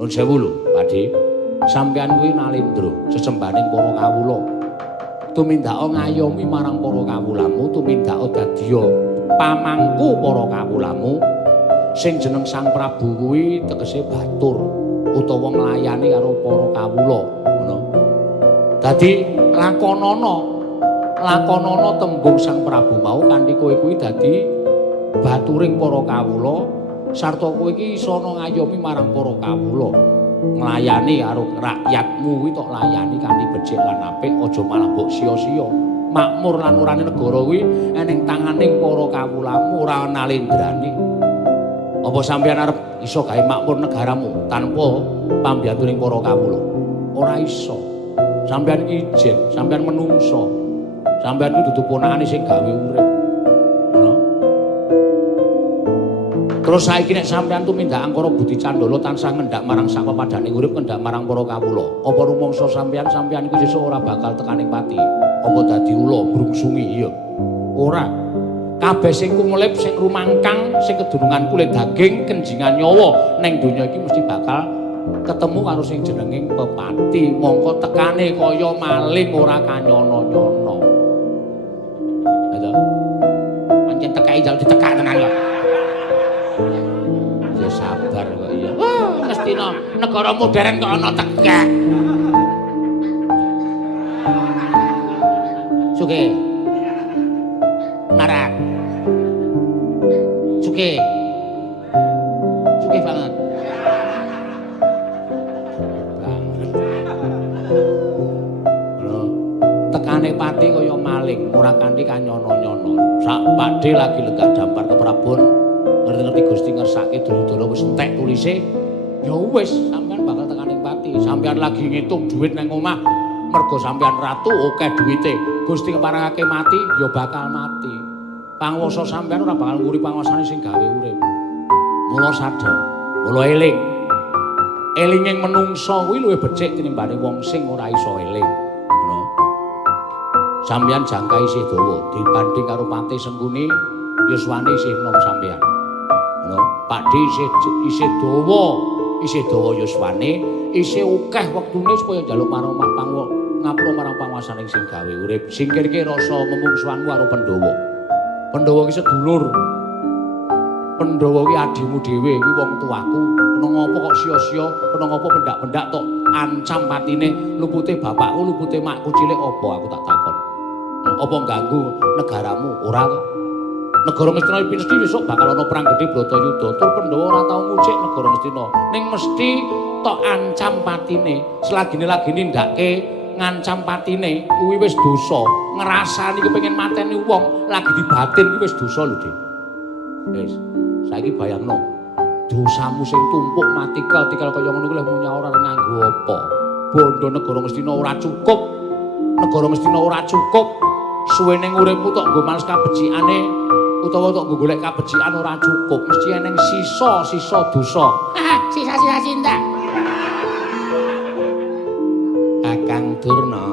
Nuwun sewu lho, Pakde. Sampeyan kuwi nalindra sesembaning para kawula. Tumindaka ngayomi marang para kawulamu, tumindaka dadiya pamangku para kawulamu. Sing jeneng Sang Prabu kuwi tegese batur utawa nglayani karo para kawula, ngono. Dadi lakonana tembung Sang Prabu mau kanthi kowe kuwi dadi baturing para kawula sarta kowe iki isa ngayomi marang para kawula. Nglayani karo rakyatmu kuwi tok layani kanthi becik lan apik, aja malah mbok sia-sia. Makmur lan urane negara kuwi ening tanganing para kawulamu, ora nalendrani. Apa sampeyan arep iso gawe makmur negaramu tanpa pambiyantuning para kawula? Ora iso. Sampeyan ijen, sampeyan menungso. Sampeyan kuwi dudu ponakane sing gawe urip. Ngono. Terus saiki nek sampeyan tumindak angkara Budi Candala tansah ngendhak marang sak pepadaning urip, ngendhak marang para kawula. Apa rumangsa sampeyan iku sesuk ora bakal tekaning pati? Apa dadi ula brungsungi? Ya. Ora. Kabeh sing kumulip, sing rumangkang, sing kedunungan kulit daging, kenjingan nyawa ning donya iki mesti bakal ketemu karo sing jenenging pepati. Mongko tekane kaya maling ora kanyono-nyono. Lha pancen tekai jauh ditekak tenan kok. Ya sabar kok iya. Wah, mestina negara modern kok ana tekak. Suke. Marat. Suke banget. Tekane pati kaya maling, ora kanthi kanyono-nyono. Sak Pakde lagi lenggah dampar ke Prabon, ngerti-ngerti Gusti ngersake dulu-dulu wis entek tulise, ya wis sampean bakal tekaning pati. Sampean lagi ngitung duit nang omah, mergo sampean ratu akeh duwite. Gusti keparengake mati, ya bakal mati. Panguwasa sampean ora bakal nguri panguwasane sing gawe urip. Mula sadar, mula eling. Elinging menungsa kuwi luwih becik tinimbang wong sing ora iso eling. Ngono. Sampeyan jangka isih dawa dibanding karo Pati Sengkuni, yuswane isih enom sampeyan. Ngono. Pakde isih dawa yuswane, isih akeh wektune supaya njaluk marang ngapura marang panguwasane sing gawe urip. Singkirke rasa memungsuhanmu karo Pandhawa. Pandhawa ki sedulur. Pandhawa ki adimu dhewe, kuwi wong tuaku. Kena ngopo kok sia-sia, kena ngopo pendak-pendak tok ancam patine lupute bapakku, lupute makku cilik apa aku tak takon. Apa ganggu negaramu? Ora to. Negara Ngastina mesti besok bakal ana perang gedhe Bratayuda. Tur Pandhawa ora tau ngucik negara Ngastina. Ning mesti tok ancam patine. Selagine-lagi nindakke ngancam patine kuwi wis dosa. Ngrasani kepengin mateni wong lagi dibatin kuwi wis dosa lho, Dik. Wis, saiki bayangno. Dosamu sing tumpuk matikal kaya ngono kuwi lek nyaur arep nganggo apa? Bondo negara Ngastina ora cukup. Negara Ngastina ora cukup. Suwene uripmu tok nggo males kabecikane utawa tok nggo golek kabecikan ora cukup. Mesti eneng sisa-sisa dosa. Sisa-sisa cinta. Kakang Durna